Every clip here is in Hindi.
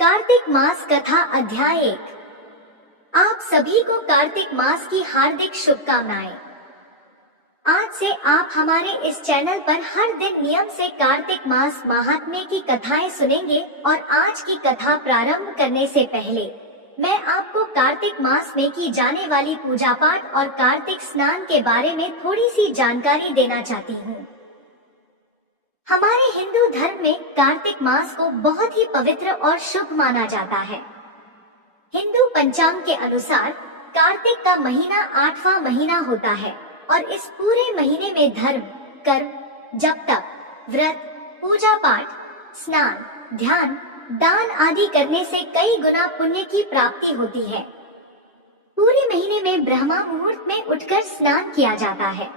कार्तिक मास कथा अध्याय 1। आप सभी को कार्तिक मास की हार्दिक शुभकामनाएं। आज से आप हमारे इस चैनल पर हर दिन नियम से कार्तिक मास महात्म्य की कथाएं सुनेंगे और आज की कथा प्रारंभ करने से पहले मैं आपको कार्तिक मास में की जाने वाली पूजा पाठ और कार्तिक स्नान के बारे में थोड़ी सी जानकारी देना चाहती हूँ। हमारे हिंदू धर्म में कार्तिक मास को बहुत ही पवित्र और शुभ माना जाता है। हिंदू पंचांग के अनुसार कार्तिक का महीना 8वां महीना होता है और इस पूरे महीने में धर्म, कर्म, जप तप, व्रत, पूजा पाठ, स्नान, ध्यान, दान आदि करने से कई गुना पुण्य की प्राप्ति होती है। पूरे महीने में ब्रह्मा मुहूर्त में उठकर स्नान किया जाता है।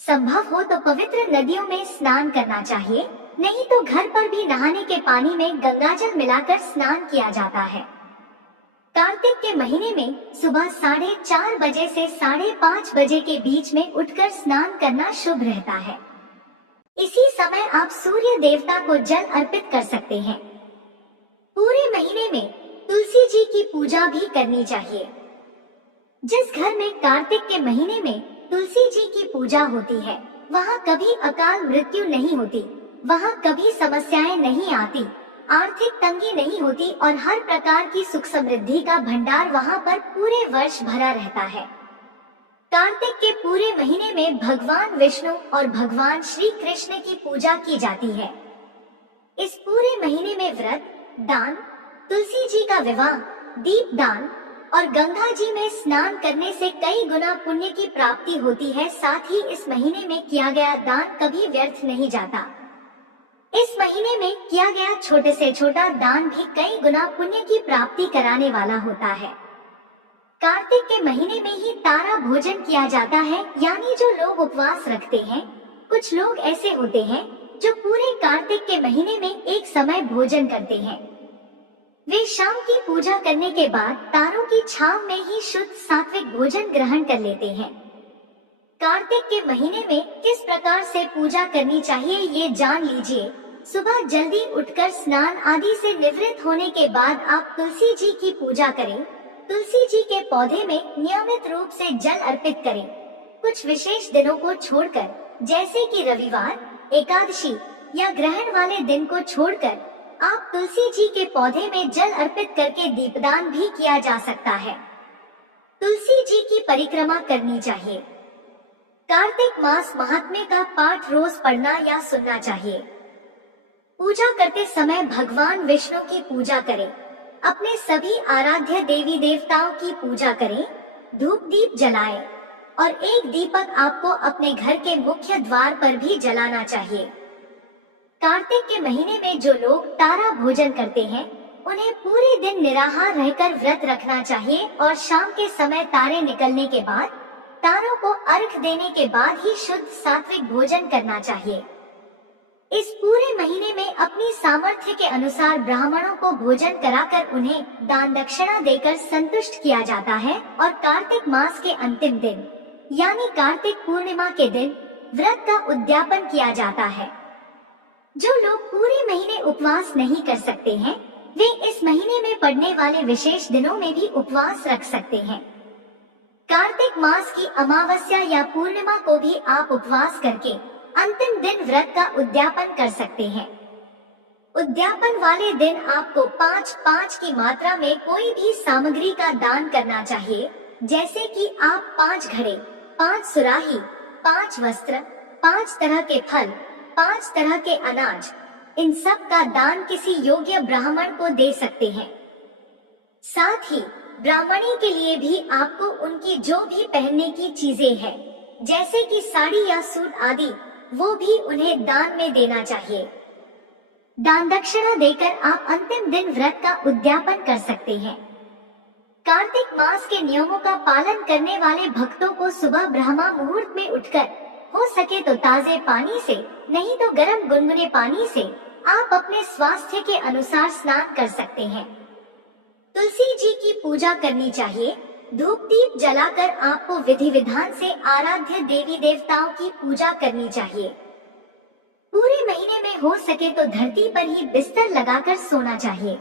संभव हो तो पवित्र नदियों में स्नान करना चाहिए, नहीं तो घर पर भी नहाने के पानी में गंगाजल मिलाकर स्नान किया जाता है। कार्तिक के महीने में सुबह 4:30 बजे से 5:30 बजे के बीच में उठकर स्नान करना शुभ रहता है। इसी समय आप सूर्य देवता को जल अर्पित कर सकते हैं। पूरे महीने में तुलसी जी की पूजा भी करनी चाहिए। जिस घर में कार्तिक के महीने में तुलसी जी की पूजा होती है, वहाँ कभी अकाल मृत्यु नहीं होती, वहाँ कभी समस्याएं नहीं आती, आर्थिक तंगी नहीं होती और हर प्रकार की सुख समृद्धि का भंडार वहाँ पर पूरे वर्ष भरा रहता है। कार्तिक के पूरे महीने में भगवान विष्णु और भगवान श्री कृष्ण की पूजा की जाती है। इस पूरे महीने में व्रत, दान, तुलसी जी का विवाह, दीप दान और गंगा जी में स्नान करने से कई गुना पुण्य की प्राप्ति होती है। साथ ही इस महीने में किया गया दान कभी व्यर्थ नहीं जाता। इस महीने में किया गया छोटे से छोटा दान भी कई गुना पुण्य की प्राप्ति कराने वाला होता है। कार्तिक के महीने में ही तारा भोजन किया जाता है, यानी जो लोग उपवास रखते हैं। कुछ लोग ऐसे होते हैं जो पूरे कार्तिक के महीने में एक समय भोजन करते हैं। वे शाम की पूजा करने के बाद तारों की छांव में ही शुद्ध सात्विक भोजन ग्रहण कर लेते हैं। कार्तिक के महीने में किस प्रकार से पूजा करनी चाहिए ये जान लीजिए। सुबह जल्दी उठकर स्नान आदि से निवृत्त होने के बाद आप तुलसी जी की पूजा करें। तुलसी जी के पौधे में नियमित रूप से जल अर्पित करें। कुछ विशेष दिनों को छोड़कर, जैसे कि रविवार, एकादशी या ग्रहण वाले दिन को छोड़कर आप तुलसी जी के पौधे में जल अर्पित करके दीपदान भी किया जा सकता है। तुलसी जी की परिक्रमा करनी चाहिए। कार्तिक मास महात्म्य का पाठ रोज पढ़ना या सुनना चाहिए। पूजा करते समय भगवान विष्णु की पूजा करें। अपने सभी आराध्य देवी देवताओं की पूजा करें। धूप दीप जलाएं और एक दीपक आपको अपने घर के मुख्य द्वार पर भी जलाना चाहिए। कार्तिक के महीने में जो लोग तारा भोजन करते हैं, उन्हें पूरे दिन निराहार रहकर व्रत रखना चाहिए और शाम के समय तारे निकलने के बाद, तारों को अर्घ देने के बाद ही शुद्ध सात्विक भोजन करना चाहिए। इस पूरे महीने में अपनी सामर्थ्य के अनुसार ब्राह्मणों को भोजन कराकर उन्हें दान दक्षिणा देकर संतुष्ट किया जाता है और कार्तिक मास के अंतिम दिन, यानी कार्तिक पूर्णिमा के दिन, व्रत का उद्यापन किया जाता है। जो लोग पूरे महीने उपवास नहीं कर सकते हैं, वे इस महीने में पड़ने वाले विशेष दिनों में भी उपवास रख सकते हैं। कार्तिक मास की अमावस्या या पूर्णिमा को भी आप उपवास करके अंतिम दिन व्रत का उद्यापन कर सकते हैं। उद्यापन वाले दिन आपको 5-5 की मात्रा में कोई भी सामग्री का दान करना चाहिए, जैसे कि आप 5 घड़े, 5 सुराही, 5 वस्त्र, 5 तरह के फल, 5 तरह के अनाज, इन सब का दान किसी योग्य ब्राह्मण को दे सकते हैं। साथ ही ब्राह्मणी के लिए भी आपको उनकी जो भी पहनने की चीजें हैं, जैसे कि साड़ी या सूट आदि, वो भी उन्हें दान में देना चाहिए। दान दक्षिणा देकर आप अंतिम दिन व्रत का उद्यापन कर सकते हैं। कार्तिक मास के नियमों का पालन करने वाले भक्तों को सुबह ब्रह्मा मुहूर्त में उठकर हो सके तो ताजे पानी से, नहीं तो गर्म गुनगुने पानी से आप अपने स्वास्थ्य के अनुसार स्नान कर सकते हैं। तुलसी जी की पूजा करनी चाहिए। धूप दीप जलाकर आपको विधि विधान से आराध्य देवी देवताओं की पूजा करनी चाहिए। पूरे महीने में हो सके तो धरती पर ही बिस्तर लगाकर सोना चाहिए।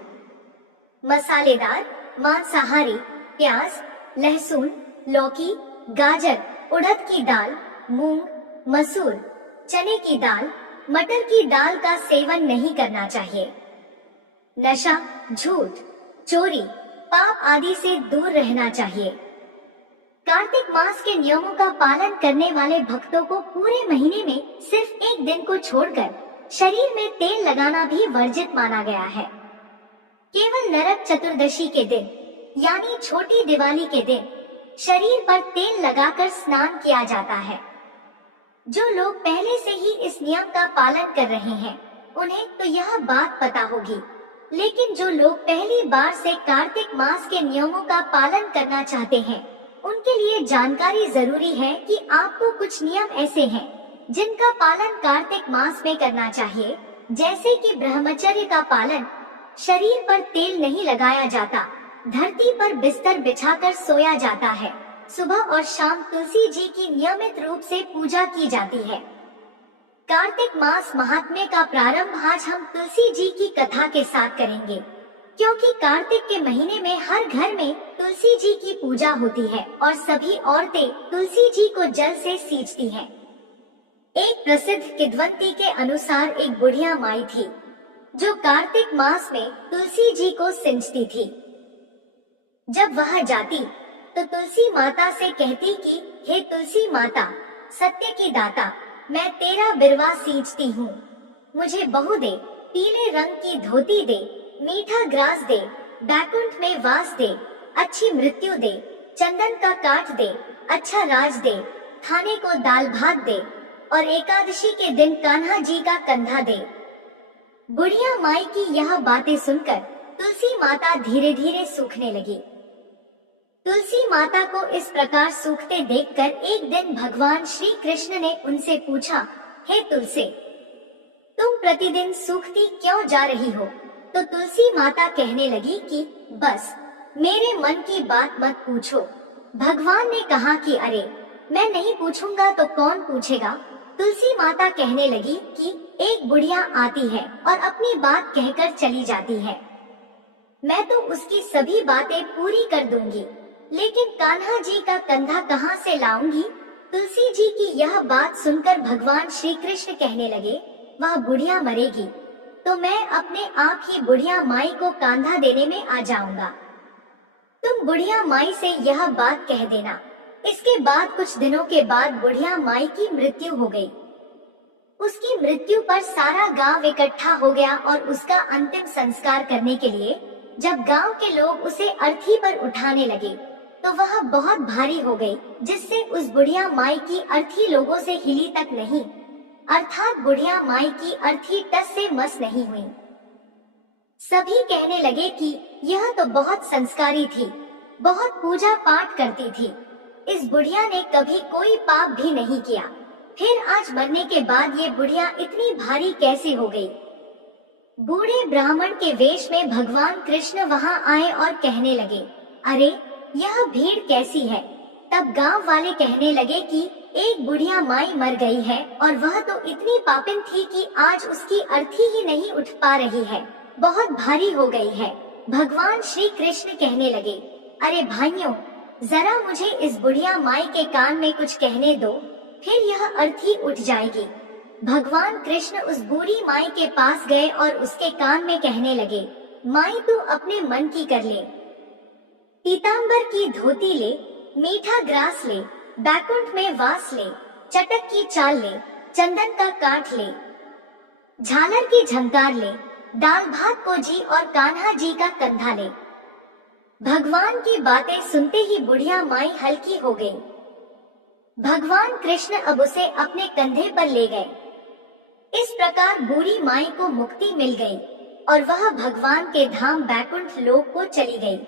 मसालेदार, मांसाहारी, प्याज, लहसुन, लौकी, गाजर, उड़द की दाल, मूंग, मसूर, चने की दाल, मटर की दाल का सेवन नहीं करना चाहिए। नशा, झूठ, चोरी, पाप आदि से दूर रहना चाहिए। कार्तिक मास के नियमों का पालन करने वाले भक्तों को पूरे महीने में सिर्फ एक दिन को छोड़कर शरीर में तेल लगाना भी वर्जित माना गया है। केवल नरक चतुर्दशी के दिन यानी छोटी दिवाली के दिन शरीर पर तेल लगाकर स्नान किया जाता है। जो लोग पहले से ही इस नियम का पालन कर रहे हैं उन्हें तो यह बात पता होगी, लेकिन जो लोग पहली बार से कार्तिक मास के नियमों का पालन करना चाहते हैं उनके लिए जानकारी जरूरी है कि आपको कुछ नियम ऐसे हैं जिनका पालन कार्तिक मास में करना चाहिए, जैसे कि ब्रह्मचर्य का पालन, शरीर पर तेल नहीं लगाया जाता, धरती पर बिस्तर बिछाकर सोया जाता है, सुबह और शाम तुलसी जी की नियमित रूप से पूजा की जाती है। कार्तिक मास महात्म्य का प्रारंभ आज हम तुलसी जी की कथा के साथ करेंगे, क्योंकि कार्तिक के महीने में हर घर में तुलसी जी की पूजा होती है और सभी औरतें तुलसी जी को जल से सींचती हैं। एक प्रसिद्ध किंवदंती के अनुसार एक बुढ़िया माई थी जो कार्तिक मास में तुलसी जी को सिंचती थी। जब वह जाती तो तुलसी माता से कहती कि हे तुलसी माता, सत्य की दाता, मैं तेरा बिरवा सींचती हूँ, मुझे बहू दे, पीले रंग की धोती दे, मीठा ग्रास दे, बैकुंठ में वास दे, अच्छी मृत्यु दे, चंदन का काट दे, अच्छा राज दे, खाने को दाल भात दे और एकादशी के दिन कान्हा जी का कंधा दे। बुढ़िया माई की यह बातें सुनकर तुलसी माता धीरे धीरे सूखने लगी। तुलसी माता को इस प्रकार सूखते देखकर एक दिन भगवान श्री कृष्ण ने उनसे पूछा, हे तुलसी, तुम प्रतिदिन सूखती क्यों जा रही हो? तो तुलसी माता कहने लगी कि बस मेरे मन की बात मत पूछो। भगवान ने कहा कि अरे मैं नहीं पूछूंगा तो कौन पूछेगा। तुलसी माता कहने लगी कि एक बुढ़िया आती है और अपनी बात कहकर चली जाती है, मैं तो उसकी सभी बातें पूरी कर दूंगी, लेकिन कान्हा जी का कंधा कहाँ से लाऊंगी? तुलसी जी की यह बात सुनकर भगवान श्री कृष्ण कहने लगे, वह बुढ़िया मरेगी तो मैं अपने आप ही बुढ़िया माई को कांधा देने में आ जाऊंगा। तुम बुढ़िया माई से यह बात कह देना। इसके बाद कुछ दिनों के बाद बुढ़िया माई की मृत्यु हो गई। उसकी मृत्यु पर सारा गांव इकट्ठा हो गया और उसका अंतिम संस्कार करने के लिए जब गांव के लोग उसे अर्थी पर उठाने लगे तो वह बहुत भारी हो गई, जिससे उस बुढ़िया माई की अर्थी लोगों से हिली तक नहीं, अर्थात बुढ़िया माई की अर्थी टस से मस नहीं हुई। सभी कहने लगे कि यह तो बहुत संस्कारी थी, बहुत पूजा पाठ करती थी, इस बुढ़िया ने कभी कोई पाप भी नहीं किया, फिर आज मरने के बाद ये बुढ़िया इतनी भारी कैसे हो गई? बूढ़े ब्राह्मण के वेश में भगवान कृष्ण वहां आए और कहने लगे, अरे यह भीड़ कैसी है? तब गांव वाले कहने लगे कि एक बुढ़िया माई मर गई है और वह तो इतनी पापिन थी कि आज उसकी अर्थी ही नहीं उठ पा रही है, बहुत भारी हो गई है। भगवान श्री कृष्ण कहने लगे, अरे भाइयों, जरा मुझे इस बुढ़िया माई के कान में कुछ कहने दो, फिर यह अर्थी उठ जाएगी। भगवान कृष्ण उस बूढ़ी माई के पास गए और उसके कान में कहने लगे, माई तू अपने मन की कर ले, पीतांबर की धोती ले, मीठा ग्रास ले, बैकुंठ में वास ले, चटक की चाल ले, चंदन का काठ ले, झालर की झंकार ले, दाल भात को जी और कान्हा जी का कंधा ले। भगवान की बातें सुनते ही बुढ़िया माई हल्की हो गई। भगवान कृष्ण अब उसे अपने कंधे पर ले गए। इस प्रकार बूढ़ी माई को मुक्ति मिल गई और वह भगवान के धाम बैकुंठ लोक को चली गई।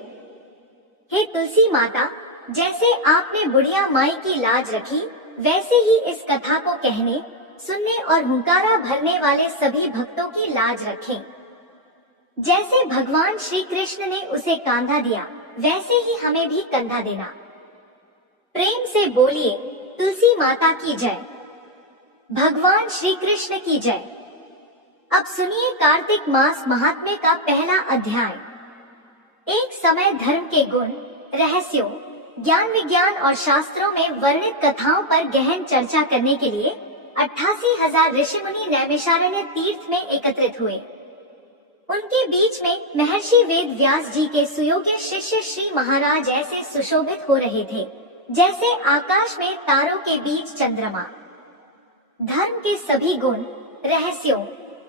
हे तुलसी माता, जैसे आपने बुढ़िया माई की लाज रखी, वैसे ही इस कथा को कहने, सुनने और हुंकारा भरने वाले सभी भक्तों की लाज रखें। जैसे भगवान श्री कृष्ण ने उसे कांधा दिया, वैसे ही हमें भी कंधा देना। प्रेम से बोलिए, तुलसी माता की जय, भगवान श्री कृष्ण की जय। अब सुनिए कार्तिक मास महात्म्य का पहला अध्याय। एक समय धर्म के गुण, रहस्यों, ज्ञान विज्ञान और शास्त्रों में वर्णित कथाओं पर गहन चर्चा करने के लिए 88,000 ऋषि मुनि नैमिषारण्य तीर्थ में एकत्रित हुए। उनके बीच में महर्षि वेद व्यास जी के सुयोग्य शिष्य श्री महाराज ऐसे सुशोभित हो रहे थे जैसे आकाश में तारों के बीच चंद्रमा। धर्म के सभी गुण, रहस्यों,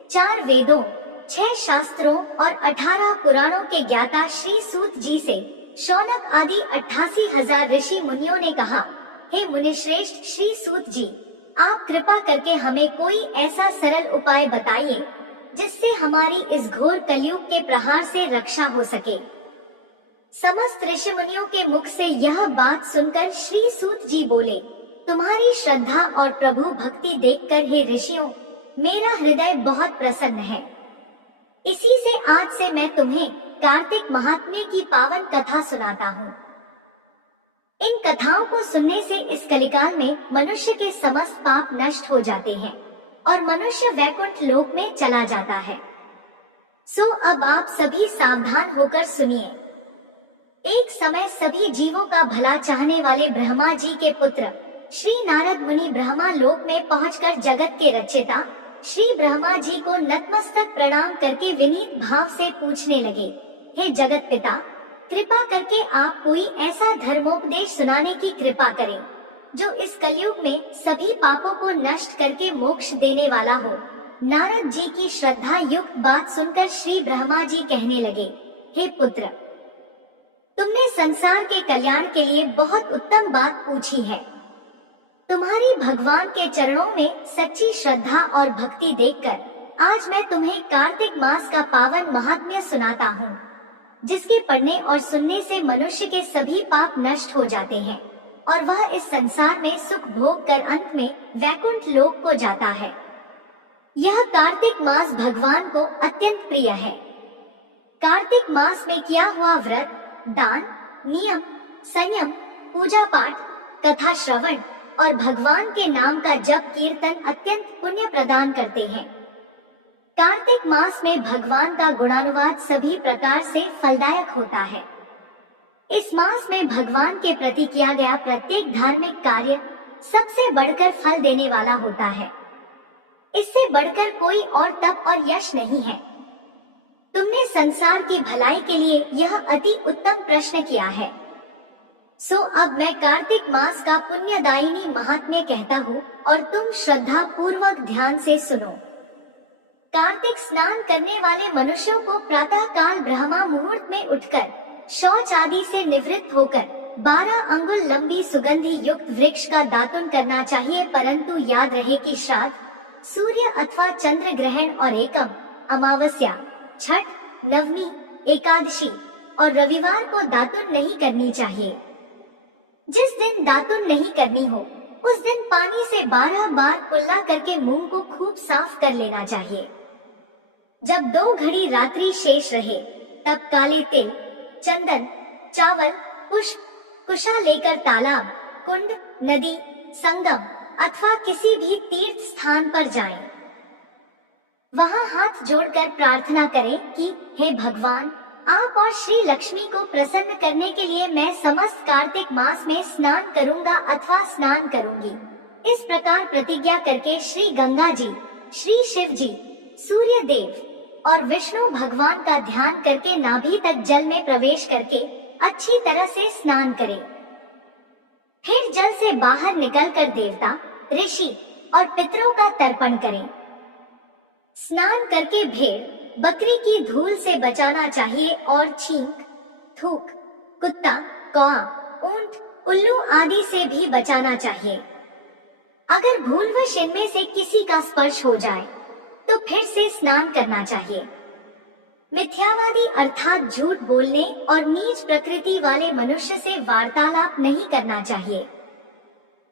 4 वेदों, 6 शास्त्रों और 18 पुराणों के ज्ञाता श्री सूत जी से शौनक आदि 88,000 ऋषि मुनियों ने कहा, हे मुनिश्रेष्ठ श्री सूत जी, आप कृपा करके हमें कोई ऐसा सरल उपाय बताइए जिससे हमारी इस घोर कलयुग के प्रहार से रक्षा हो सके। समस्त ऋषि मुनियों के मुख से यह बात सुनकर श्री सूत जी बोले, तुम्हारी श्रद्धा और प्रभु भक्ति देखकर हे ऋषियों, मेरा हृदय बहुत प्रसन्न है। इसी से आज से मैं तुम्हें कार्तिक महात्म्य की पावन कथा सुनाता हूँ। इन कथाओं को सुनने से इस कलिकाल में मनुष्य के समस्त पाप नष्ट हो जाते हैं और मनुष्य वैकुंठ लोक में चला जाता है। सो अब आप सभी सावधान होकर सुनिए। एक समय सभी जीवों का भला चाहने वाले ब्रह्मा जी के पुत्र श्री नारद मुनि ब्रह्मा लोक में पहुंचकर जगत के रचयिता श्री ब्रह्मा जी को नतमस्तक प्रणाम करके विनीत भाव से पूछने लगे, हे जगत पिता, कृपा करके आप कोई ऐसा धर्मोपदेश सुनाने की कृपा करें जो इस कलयुग में सभी पापों को नष्ट करके मोक्ष देने वाला हो। नारद जी की श्रद्धा युक्त बात सुनकर श्री ब्रह्मा जी कहने लगे, हे पुत्र, तुमने संसार के कल्याण के लिए बहुत उत्तम बात पूछी है। तुम्हारी भगवान के चरणों में सच्ची श्रद्धा और भक्ति देखकर आज मैं तुम्हें कार्तिक मास का पावन महात्म्य सुनाता हूँ, जिसके पढ़ने और सुनने से मनुष्य के सभी पाप नष्ट हो जाते हैं और वह इस संसार में सुख भोग कर अंत में वैकुंठ लोक को जाता है। यह कार्तिक मास भगवान को अत्यंत प्रिय है। कार्तिक मास में किया हुआ व्रत, दान, नियम, संयम, पूजा पाठ, कथा श्रवण और भगवान के नाम का जप कीर्तन अत्यंत पुण्य प्रदान करते हैं। कार्तिक मास में भगवान का गुणानुवाद सभी प्रकार से फलदायक होता है। इस मास में भगवान के प्रति किया गया प्रत्येक धार्मिक कार्य सबसे बढ़कर फल देने वाला होता है। इससे बढ़कर कोई और तप और यश नहीं है। तुमने संसार की भलाई के लिए यह अति उत्तम प्रश्न किया है। सो अब मैं कार्तिक मास का पुण्यदायिनी महात्म्य कहता हूँ और तुम श्रद्धा पूर्वक ध्यान से सुनो। कार्तिक स्नान करने वाले मनुष्यों को प्रातः काल ब्रह्मा मुहूर्त में उठकर शौच आदि से निवृत्त होकर 12 अंगुल लंबी सुगंधि युक्त वृक्ष का दातुन करना चाहिए, परंतु याद रहे कि श्राद्ध, सूर्य अथवा चंद्र ग्रहण और एकम, अमावस्या, छठ, नवमी, एकादशी और रविवार को दातुन नहीं करनी चाहिए। जिस दिन दातुन नहीं करनी हो उस दिन पानी से 12 बार कुल्ला करके मुंह को खूब साफ कर लेना चाहिए। जब 2 घड़ी रात्रि शेष रहे तब काले तिल, चंदन, चावल, पुष्प, कुशा लेकर तालाब, कुंड, नदी, संगम अथवा किसी भी तीर्थ स्थान पर जाएं। वहां हाथ जोड़कर प्रार्थना करें कि हे भगवान, आप और श्री लक्ष्मी को प्रसन्न करने के लिए मैं समस्त कार्तिक मास में स्नान करूंगा अथवा स्नान करूंगी। इस प्रकार प्रतिज्ञा करके श्री गंगा जी, श्री शिव जी, सूर्य देव और विष्णु भगवान का ध्यान करके नाभि तक जल में प्रवेश करके अच्छी तरह से स्नान करें। फिर जल से बाहर निकलकर देवता, ऋषि और पितरों का तर्पण करें। स्नान करके भेड़, बकरी की धूल से बचाना चाहिए और छींक, थूक, कुत्ता, कौआ, ऊंट, उल्लू आदि से भी बचाना चाहिए। अगर भूलवश इनमें से किसी का स्पर्श हो जाए तो फिर से स्नान करना चाहिए। मिथ्यावादी अर्थात झूठ बोलने और नीच प्रकृति वाले मनुष्य से वार्तालाप नहीं करना चाहिए।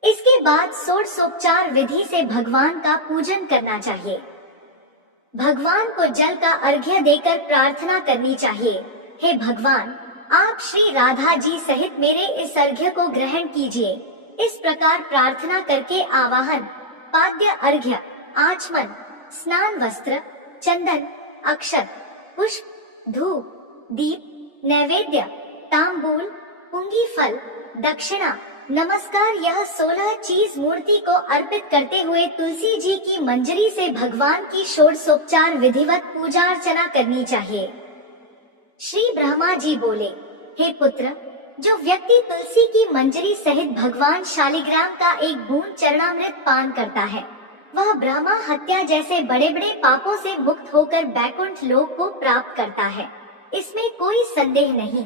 इसके बाद षोडशोपचार विधि से भगवान का पूजन करना चाहिए। भगवान को जल का अर्घ्य देकर प्रार्थना करनी चाहिए, हे भगवान, आप श्री राधा जी सहित मेरे इस अर्घ्य को ग्रहण कीजिए। इस प्रकार प्रार्थना करके आवाहन, पाद्य अर्घ्य, आचमन, स्नान वस्त्र, चंदन, अक्षत, पुष्प, धूप, दीप, नैवेद्य, तांबूल, पुंगी फल, दक्षिणा, नमस्कार, यह 16 चीज मूर्ति को अर्पित करते हुए तुलसी जी की मंजरी से भगवान की षोडशोपचार विधिवत पूजा अर्चना करनी चाहिए। श्री ब्रह्मा जी बोले, हे पुत्र, जो व्यक्ति तुलसी की मंजरी सहित भगवान शालिग्राम का एक बूंद चरणामृत पान करता है, वह ब्रह्मा हत्या जैसे बड़े बड़े पापों से मुक्त होकर बैकुंठ लोक को प्राप्त करता है, इसमें कोई संदेह नहीं।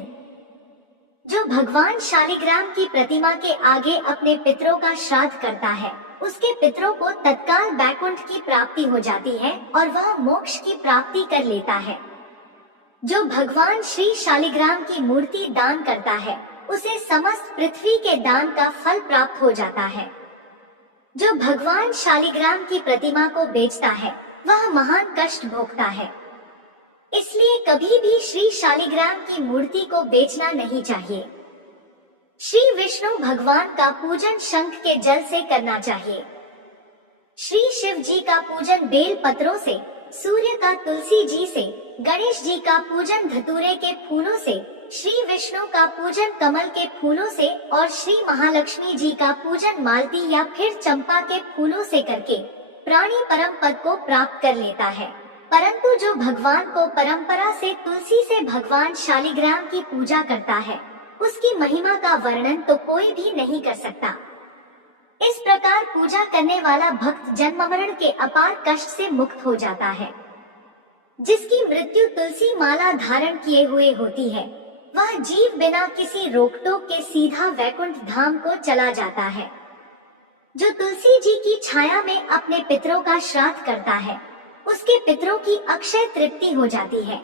जो भगवान शालिग्राम की प्रतिमा के आगे अपने पितरों का श्राद्ध करता है, उसके पितरों को तत्काल बैकुंठ की प्राप्ति हो जाती है और वह मोक्ष की प्राप्ति कर लेता है। जो भगवान श्री शालिग्राम की मूर्ति दान करता है, उसे समस्त पृथ्वी के दान का फल प्राप्त हो जाता है। जो भगवान शालिग्राम की प्रतिमा को बेचता है, वह महान कष्ट भोगता है। इसलिए कभी भी श्री शालिग्राम की मूर्ति को बेचना नहीं चाहिए। श्री विष्णु भगवान का पूजन शंख के जल से करना चाहिए। श्री शिव जी का पूजन बेल पत्रों से, सूर्य का तुलसी जी से, गणेश जी का पूजन धतूरे के फूलों से, श्री विष्णु का पूजन कमल के फूलों से और श्री महालक्ष्मी जी का पूजन मालती या फिर चंपा के फूलों से करके प्राणी परम पद को प्राप्त कर लेता है। परंतु जो भगवान को परंपरा से तुलसी से भगवान शालिग्राम की पूजा करता है, उसकी महिमा का वर्णन तो कोई भी नहीं कर सकता। इस प्रकार पूजा करने वाला भक्त जन्म मरण के अपार कष्ट से मुक्त हो जाता है। जिसकी मृत्यु तुलसी माला धारण किए हुए होती है, वह जीव बिना किसी रोक टोक के सीधा वैकुंठ धाम को चला जाता है। जो तुलसी जी की छाया में अपने पितरों का श्राद्ध करता है, उसके पितरों की अक्षय तृप्ति हो जाती है।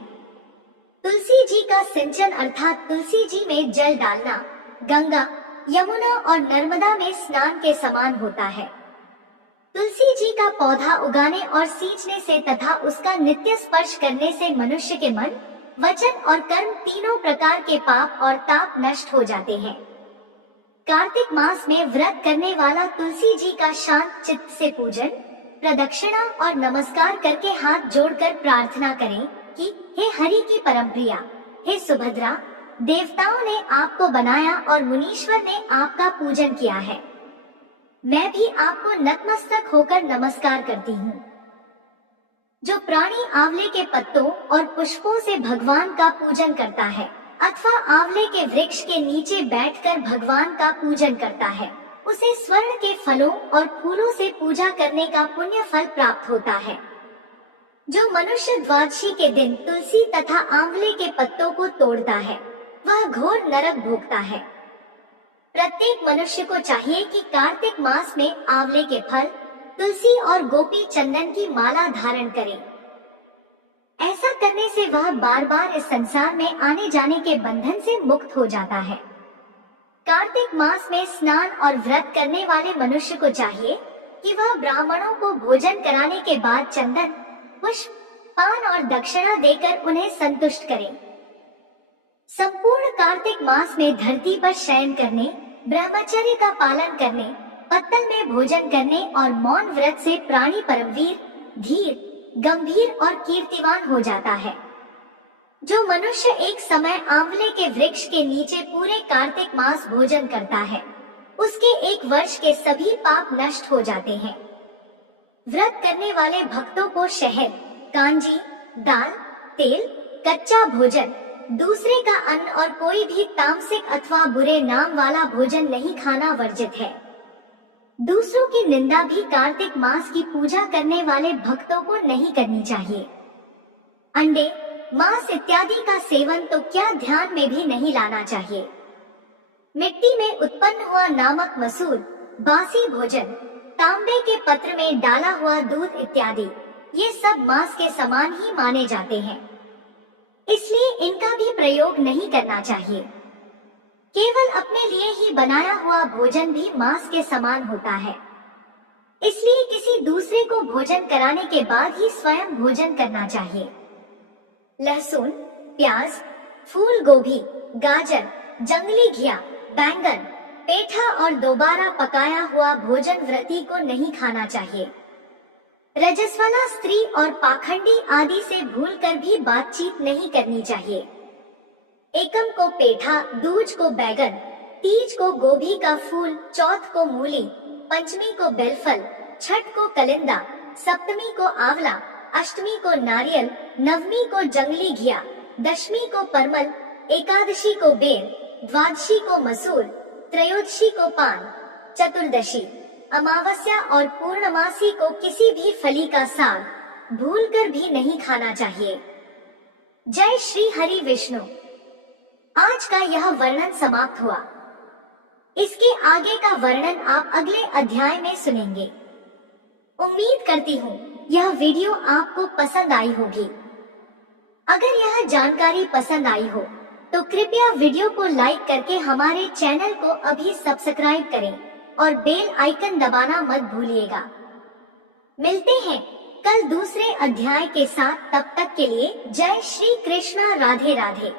तुलसी जी का सिंचन अर्थात तुलसी जी में जल डालना गंगा, यमुना और नर्मदा में स्नान के समान होता है। तुलसी जी का पौधा उगाने और सींचने से तथा उसका नित्य स्पर्श करने से मनुष्य के मन, वचन और कर्म तीनों प्रकार के पाप और ताप नष्ट हो जाते हैं। कार्तिक मास में व्रत करने वाला तुलसी जी का शांत चित्त से पूजन, प्रदक्षिणा और नमस्कार करके हाथ जोड़कर प्रार्थना करें कि हे हरि की परम प्रिया, हे सुभद्रा, देवताओं ने आपको बनाया और मुनीश्वर ने आपका पूजन किया है। मैं भी आपको नतमस्तक होकर नमस्कार करती हूँ। जो प्राणी आंवले के पत्तों और पुष्पों से भगवान का पूजन करता है अथवा आंवले के वृक्ष के नीचे बैठकर भगवान का पूजन करता है, उसे स्वर्ण के फलों और फूलों से पूजा करने का पुण्य फल प्राप्त होता है। जो मनुष्य द्वादशी के दिन तुलसी तथा आंवले के पत्तों को तोड़ता है, वह घोर नरक भोगता है। प्रत्येक मनुष्य को चाहिए कि कार्तिक मास में आंवले के फल, तुलसी और गोपी चंदन की माला धारण करे। ऐसा करने से वह बार बार इस संसार में आने जाने के बंधन से मुक्त हो जाता है। कार्तिक मास में स्नान और व्रत करने वाले मनुष्य को चाहिए कि वह ब्राह्मणों को भोजन कराने के बाद चंदन, पुष्प, पान और दक्षिणा देकर उन्हें संतुष्ट करे। संपूर्ण कार्तिक मास में धरती पर शयन करने, ब्रह्मचर्य का पालन करने, पत्तल में भोजन करने और मौन व्रत से प्राणी परमवीर, धीर, गंभीर और कीर्तिवान हो जाता है। जो मनुष्य एक समय आंवले के वृक्ष के नीचे पूरे कार्तिक मास भोजन करता है, उसके 1 वर्ष के सभी पाप नष्ट हो जाते हैं। व्रत करने वाले भक्तों को शहद, कांजी, दाल, तेल, कच्चा भोजन, दूसरे का अन्न और कोई भी तामसिक अथवा बुरे नाम वाला भोजन नहीं खाना वर्जित है। दूसरों की निंदा भी कार्तिक मास की पूजा करने वाले भक्तों को नहीं करनी चाहिए। अंडे, मांस इत्यादि का सेवन तो क्या ध्यान में भी नहीं लाना चाहिए। मिट्टी में उत्पन्न हुआ नामक मसूर, बासी भोजन, तांबे के पत्र में डाला हुआ दूध इत्यादि, ये सब मांस के समान ही माने जाते हैं, इसलिए इनका भी प्रयोग नहीं करना चाहिए। केवल अपने लिए ही बनाया हुआ भोजन भी मांस के समान होता है, इसलिए किसी दूसरे को भोजन कराने के बाद ही स्वयं भोजन करना चाहिए। लहसुन, प्याज, फूल गोभी, गाजर, जंगली घिया, बैंगन, पेठा और दोबारा पकाया हुआ भोजन व्रती को नहीं खाना चाहिए। रजस्वला स्त्री और पाखंडी आदि से भूलकर भी बातचीत नहीं करनी चाहिए। एकम को पेठा, दूज को बैगन, तीज को गोभी का फूल, चौथ को मूली, पंचमी को बेलफल, छठ को कलिंदा, सप्तमी को आंवला, अष्टमी को नारियल, नवमी को जंगली घिया, दशमी को परमल, एकादशी को बेर, द्वादशी को मसूर, त्रयोदशी को पान, चतुर्दशी, अमावस्या और पूर्णमासी को किसी भी फली का साग भूलकर भी नहीं खाना चाहिए। जय श्री हरि विष्णु। आज का यह वर्णन समाप्त हुआ। इसके आगे का वर्णन आप अगले अध्याय में सुनेंगे। उम्मीद करती हूँ यह वीडियो आपको पसंद आई होगी। अगर यह जानकारी पसंद आई हो तो कृपया वीडियो को लाइक करके हमारे चैनल को अभी सब्सक्राइब करें और बेल आइकन दबाना मत भूलिएगा। मिलते हैं कल दूसरे अध्याय के साथ, तब तक के लिए जय श्री कृष्णा, राधे राधे।